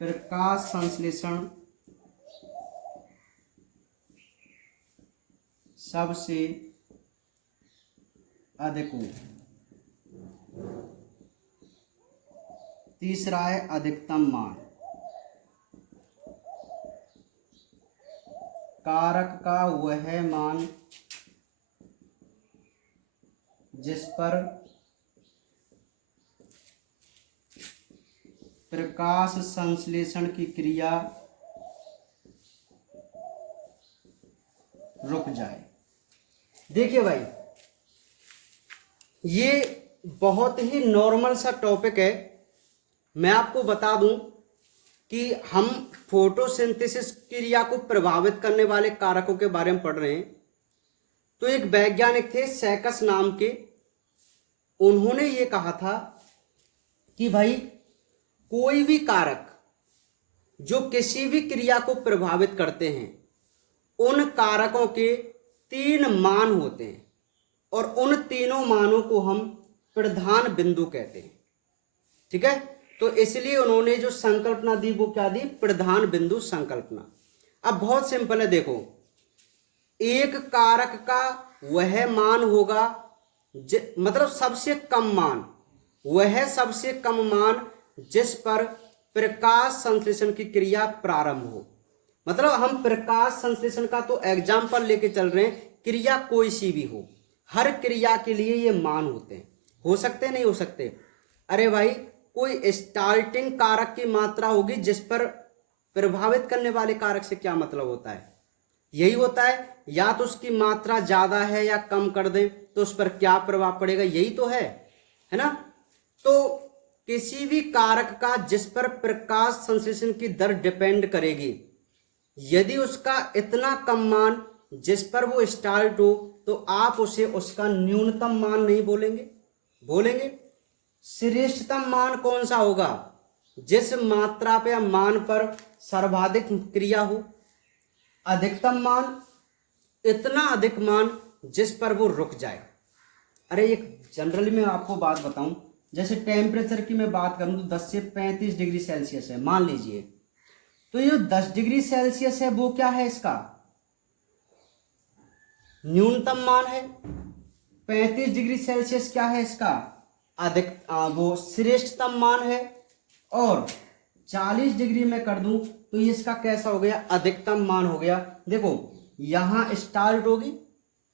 प्रकाश संश्लेषण सबसे अधिक हो। तीसरा है अधिकतम मान, कारक का वह मान जिस पर प्रकाश संश्लेषण की क्रिया रुक जाए। देखिए भाई, ये बहुत ही नॉर्मल सा टॉपिक है। मैं आपको बता दूं कि हम फोटोसिंथेसिस क्रिया को प्रभावित करने वाले कारकों के बारे में पढ़ रहे हैं। तो एक वैज्ञानिक थे सैकस नाम के, उन्होंने ये कहा था कि भाई कोई भी कारक जो किसी भी क्रिया को प्रभावित करते हैं, उन कारकों के 3 मान होते हैं। और उन तीनों मानों को हम प्रधान बिंदु कहते हैं। ठीक है, तो इसलिए उन्होंने जो संकल्पना दी वो क्या दी, प्रधान बिंदु संकल्पना। अब बहुत सिंपल है, देखो एक कारक का वह मान होगा मतलब सबसे कम मान, वह सबसे कम मान जिस पर प्रकाश संश्लेषण की क्रिया प्रारंभ हो। मतलब हम प्रकाश संश्लेषण का तो एग्जाम्पल लेके चल रहे हैं, क्रिया कोई सी भी हो, हर क्रिया के लिए ये मान होते हैं। हो सकते नहीं हो सकते? अरे भाई, कोई स्टार्टिंग कारक की मात्रा होगी जिस पर प्रभावित करने वाले कारक से क्या मतलब होता है, यही होता है, या तो उसकी मात्रा ज्यादा है या कम कर दें तो उस पर क्या प्रभाव पड़ेगा, यही तो है ना। तो किसी भी कारक का जिस पर प्रकाश संश्लेषण की दर डिपेंड करेगी, यदि उसका इतना कम मान जिस पर वो स्टार्ट हो तो आप उसे उसका न्यूनतम मान नहीं बोलेंगे, बोलेंगे श्रेष्ठतम मान कौन सा होगा, जिस मात्रा पे या मान पर सर्वाधिक क्रिया हो। अधिकतम मान, इतना अधिक मान जिस पर वो रुक जाए। अरे एक जनरली मैं आपको बात बताऊं, जैसे टेम्परेचर की मैं बात करूं तो 10 से 35 डिग्री सेल्सियस है मान लीजिए, तो ये 10 डिग्री सेल्सियस है वो क्या है, इसका न्यूनतम मान है। 35 डिग्री सेल्सियस क्या है, इसका वो श्रेष्ठतम मान है। और 40 डिग्री में कर दूं तो ये इसका कैसा हो गया, अधिकतम मान हो गया। देखो यहां स्टार्ट होगी,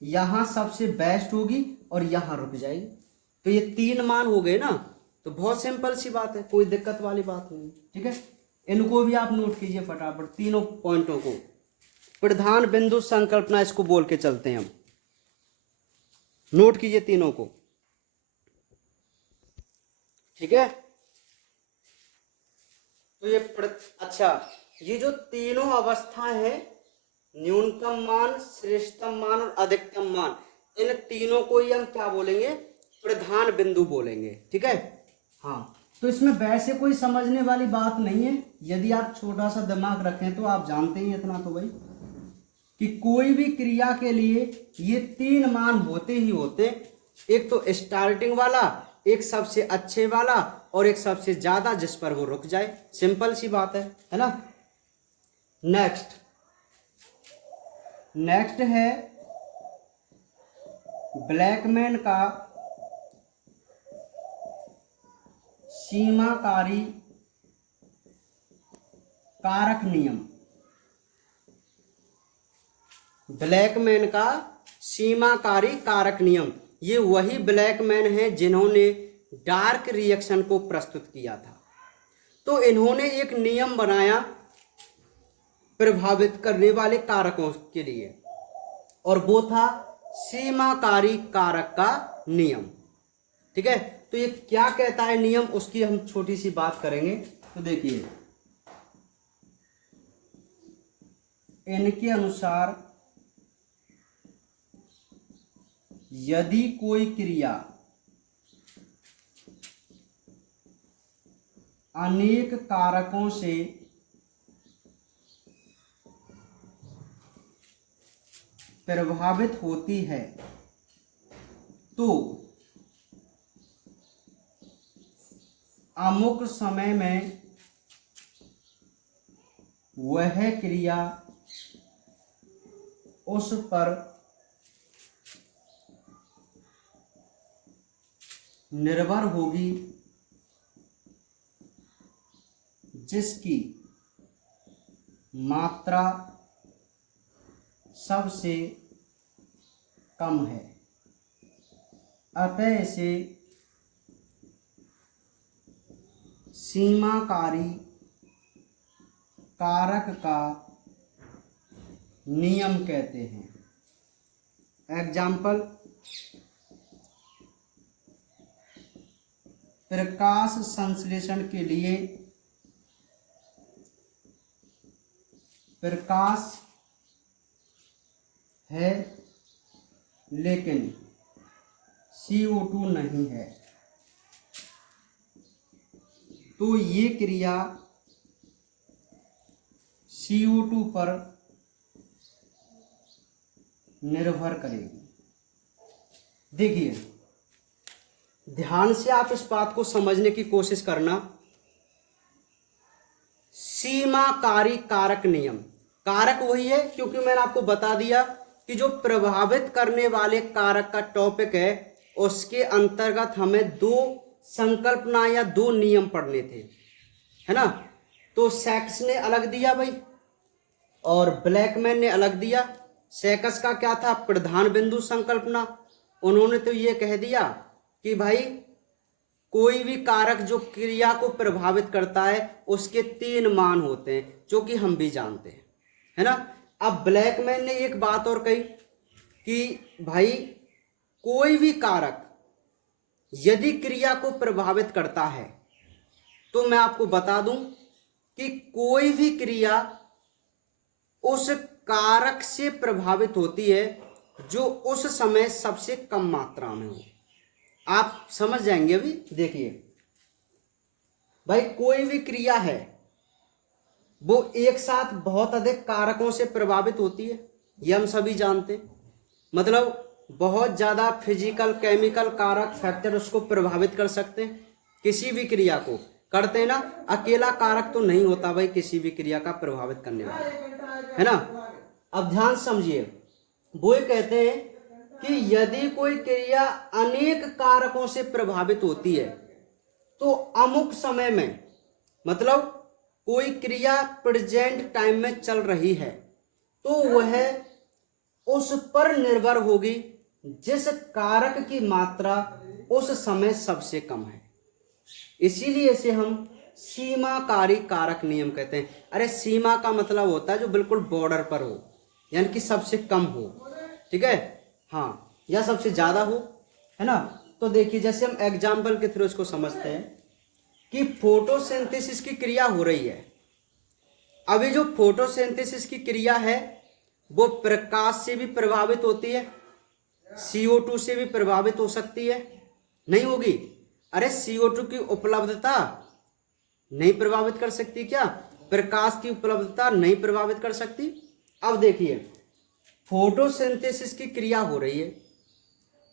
यहां सबसे बेस्ट होगी और यहां रुक जाएगी, तो ये 3 मान हो गए ना। तो बहुत सिंपल सी बात है, कोई दिक्कत वाली बात नहीं। ठीक है, इनको भी आप नोट कीजिए फटाफट, तीनों पॉइंटों को। प्रधान बिंदु संकल्पना इसको बोल के चलते हैं हम, नोट कीजिए तीनों को। ठीक है, तो ये अच्छा, ये जो तीनों अवस्था है, न्यूनतम मान, श्रेष्ठतम मान और अधिकतम मान, इन तीनों को ही हम क्या बोलेंगे, प्रधान बिंदु बोलेंगे। ठीक है, हाँ, तो इसमें वैसे कोई समझने वाली बात नहीं है, यदि आप छोटा सा दिमाग रखें तो आप जानते ही इतना तो भाई, कि कोई भी क्रिया के लिए ये 3 मान होते ही होते, एक तो स्टार्टिंग वाला, एक सबसे अच्छे वाला और एक सबसे ज्यादा जिस पर वो रुक जाए। सिंपल सी बात है ना। नेक्स्ट है ब्लैकमैन का सीमाकारी कारक नियम। ब्लैकमैन का सीमाकारी कारक नियम, ये वही ब्लैकमैन है जिन्होंने डार्क रिएक्शन को प्रस्तुत किया था। तो इन्होंने एक नियम बनाया प्रभावित करने वाले कारकों के लिए, और वो था सीमाकारी कारक का नियम। ठीक है, तो ये क्या कहता है नियम, उसकी हम छोटी सी बात करेंगे। तो देखिए, इनके अनुसार यदि कोई क्रिया अनेक कारकों से प्रभावित होती है तो अमुक समय में वह क्रिया उस पर निर्भर होगी जिसकी मात्रा सबसे कम है। अतः इसे सीमाकारी कारक का नियम कहते हैं। एग्जाम्पल, प्रकाश संश्लेषण के लिए प्रकाश है लेकिन CO2 नहीं है, तो ये क्रिया CO2 पर निर्भर करेगी। देखिए ध्यान से आप इस बात को समझने की कोशिश करना। सीमाकारी कारक नियम, कारक वही है क्योंकि मैंने आपको बता दिया कि जो प्रभावित करने वाले कारक का टॉपिक है उसके अंतर्गत हमें दो संकल्पना या दो नियम पढ़ने थे, है ना। तो सेक्स ने अलग दिया भाई और ब्लैकमैन ने अलग दिया। सेक्स का क्या था, प्रधान बिंदु संकल्पना। उन्होंने तो ये कह दिया कि भाई कोई भी कारक जो क्रिया को प्रभावित करता है उसके 3 मान होते हैं, जो कि हम भी जानते हैं, है ना। अब ब्लैकमैन ने एक बात और कही कि भाई कोई भी कारक यदि क्रिया को प्रभावित करता है तो मैं आपको बता दूं कि कोई भी क्रिया उस कारक से प्रभावित होती है जो उस समय सबसे कम मात्रा में हो। आप समझ जाएंगे। अभी देखिए भाई कोई भी क्रिया है वो एक साथ बहुत अधिक कारकों से प्रभावित होती है, ये हम सभी जानते हैं। मतलब बहुत ज्यादा फिजिकल केमिकल कारक फैक्टर उसको प्रभावित कर सकते हैं, किसी भी क्रिया को करते हैं ना। अकेला कारक तो नहीं होता भाई किसी भी क्रिया का प्रभावित करने वाला, है ना। अब ध्यान समझिए, वो ये कहते हैं कि यदि कोई क्रिया अनेक कारकों से प्रभावित होती है तो अमुक समय में, मतलब कोई क्रिया प्रेजेंट टाइम में चल रही है तो वह उस पर निर्भर होगी जिस कारक की मात्रा उस समय सबसे कम है। इसीलिए इसे हम सीमाकारी कारक नियम कहते हैं। अरे सीमा का मतलब होता है जो बिल्कुल बॉर्डर पर हो, यानी कि सबसे कम हो, ठीक है, हाँ, या सबसे ज्यादा हो, है ना। तो देखिए जैसे हम एग्जाम्पल के थ्रू इसको समझते हैं कि फोटोसिंथेसिस की क्रिया हो रही है। अभी जो फोटोसिंथेसिस की क्रिया है वो प्रकाश से भी प्रभावित होती है, CO2 से भी प्रभावित हो सकती है, नहीं होगी। अरे CO2 की उपलब्धता नहीं प्रभावित कर सकती क्या, प्रकाश की उपलब्धता नहीं प्रभावित कर सकती। अब देखिए फोटोसिंथेसिस की क्रिया हो रही है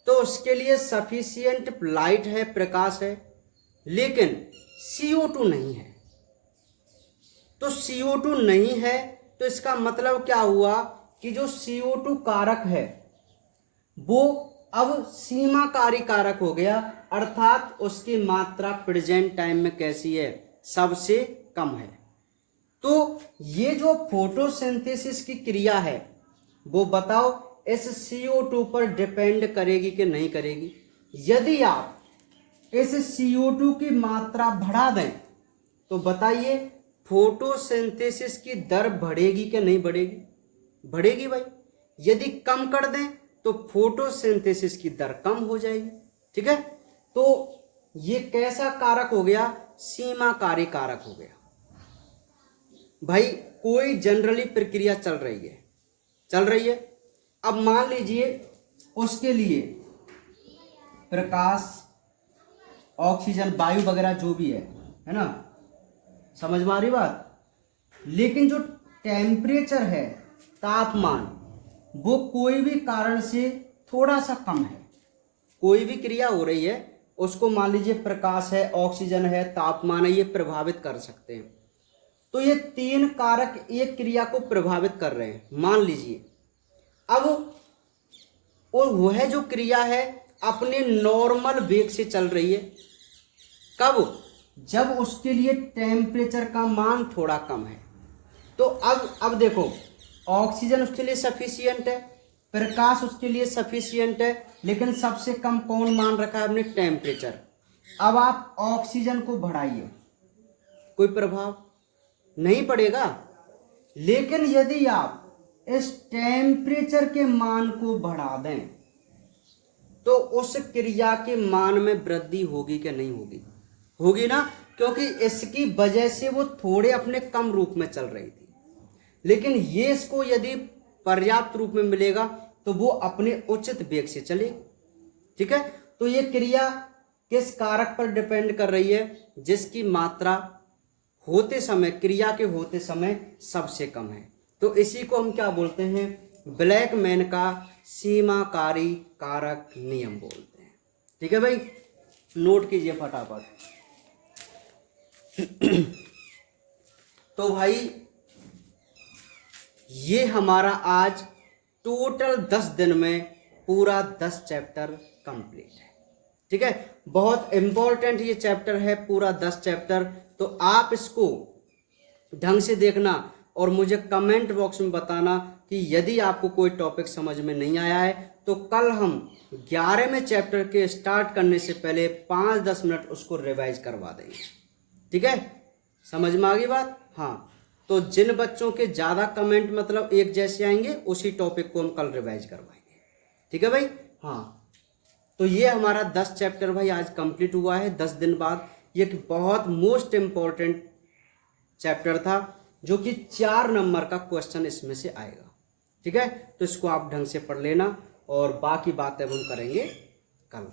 तो उसके लिए सफिशिएंट लाइट है, प्रकाश है, लेकिन CO2 नहीं है। तो CO2 नहीं है तो इसका मतलब क्या हुआ कि जो CO2 कारक है वो अब सीमाकारी कारक हो गया, अर्थात उसकी मात्रा प्रेजेंट टाइम में कैसी है, सबसे कम है। तो ये जो फोटोसिंथेसिस की क्रिया है वो बताओ इस CO2 पर डिपेंड करेगी कि नहीं करेगी। यदि आप इस CO2 की मात्रा बढ़ा दें तो बताइए फोटोसिंथेसिस की दर बढ़ेगी कि नहीं बढ़ेगी, बढ़ेगी भाई। यदि कम कर दें तो फोटोसिंथेसिस की दर कम हो जाएगी, ठीक है। तो ये कैसा कारक हो गया, सीमाकारी कारक हो गया। भाई कोई जनरली प्रक्रिया चल रही है, अब मान लीजिए उसके लिए प्रकाश, ऑक्सीजन, वायु वगैरह जो भी है ना, समझ में आ रही बात। लेकिन जो टेम्परेचर है, तापमान, वो कोई भी कारण से थोड़ा सा कम है। कोई भी क्रिया हो रही है उसको मान लीजिए प्रकाश है, ऑक्सीजन है, तापमान है, ये प्रभावित कर सकते हैं। तो ये 3 कारक एक क्रिया को प्रभावित कर रहे हैं, मान लीजिए। अब वह जो क्रिया है अपने नॉर्मल वेग से चल रही है, कब, जब उसके लिए टेम्परेचर का मान थोड़ा कम है। तो अब देखो ऑक्सीजन उसके लिए सफिशियंट है, प्रकाश उसके लिए सफिशियंट है, लेकिन सबसे कम कौन मान रखा है अपने, टेम्परेचर। अब आप ऑक्सीजन को बढ़ाइए, कोई प्रभाव नहीं पड़ेगा। लेकिन यदि आप इस टेम्परेचर के मान को बढ़ा दें तो उस क्रिया के मान में वृद्धि होगी कि नहीं होगी, होगी ना, क्योंकि इसकी वजह से वो थोड़े अपने कम रूप में चल रही थी। लेकिन ये इसको यदि पर्याप्त रूप में मिलेगा तो वो अपने उचित वेग से चलेगी, ठीक है। तो ये क्रिया किस कारक पर डिपेंड कर रही है, जिसकी मात्रा होते समय, क्रिया के होते समय सबसे कम है। तो इसी को हम क्या बोलते हैं, ब्लैकमैन का सीमाकारी कारक नियम बोलते हैं। ठीक है भाई, नोट कीजिए फटाफट। तो भाई ये हमारा आज टोटल 10 दिन में पूरा 10 चैप्टर कंप्लीट है। ठीक है, बहुत इंपॉर्टेंट ये चैप्टर है, पूरा 10 चैप्टर। तो आप इसको ढंग से देखना और मुझे कमेंट बॉक्स में बताना कि यदि आपको कोई टॉपिक समझ में नहीं आया है तो कल हम 11वें चैप्टर के स्टार्ट करने से पहले 5-10 मिनट उसको रिवाइज करवा देंगे। ठीक है, समझ में आ गई बात? हाँ, तो जिन बच्चों के ज़्यादा कमेंट मतलब एक जैसे आएंगे उसी टॉपिक को हम कल रिवाइज करवाएंगे। ठीक है भाई? हाँ, तो ये हमारा 10 चैप्टर भाई आज कंप्लीट हुआ है 10 दिन बाद। ये एक बहुत मोस्ट इम्पॉर्टेंट चैप्टर था जो कि 4 नंबर का क्वेश्चन इसमें से आएगा। ठीक है, तो इसको आप ढंग से पढ़ लेना और बाकी बातें हम करेंगे कल।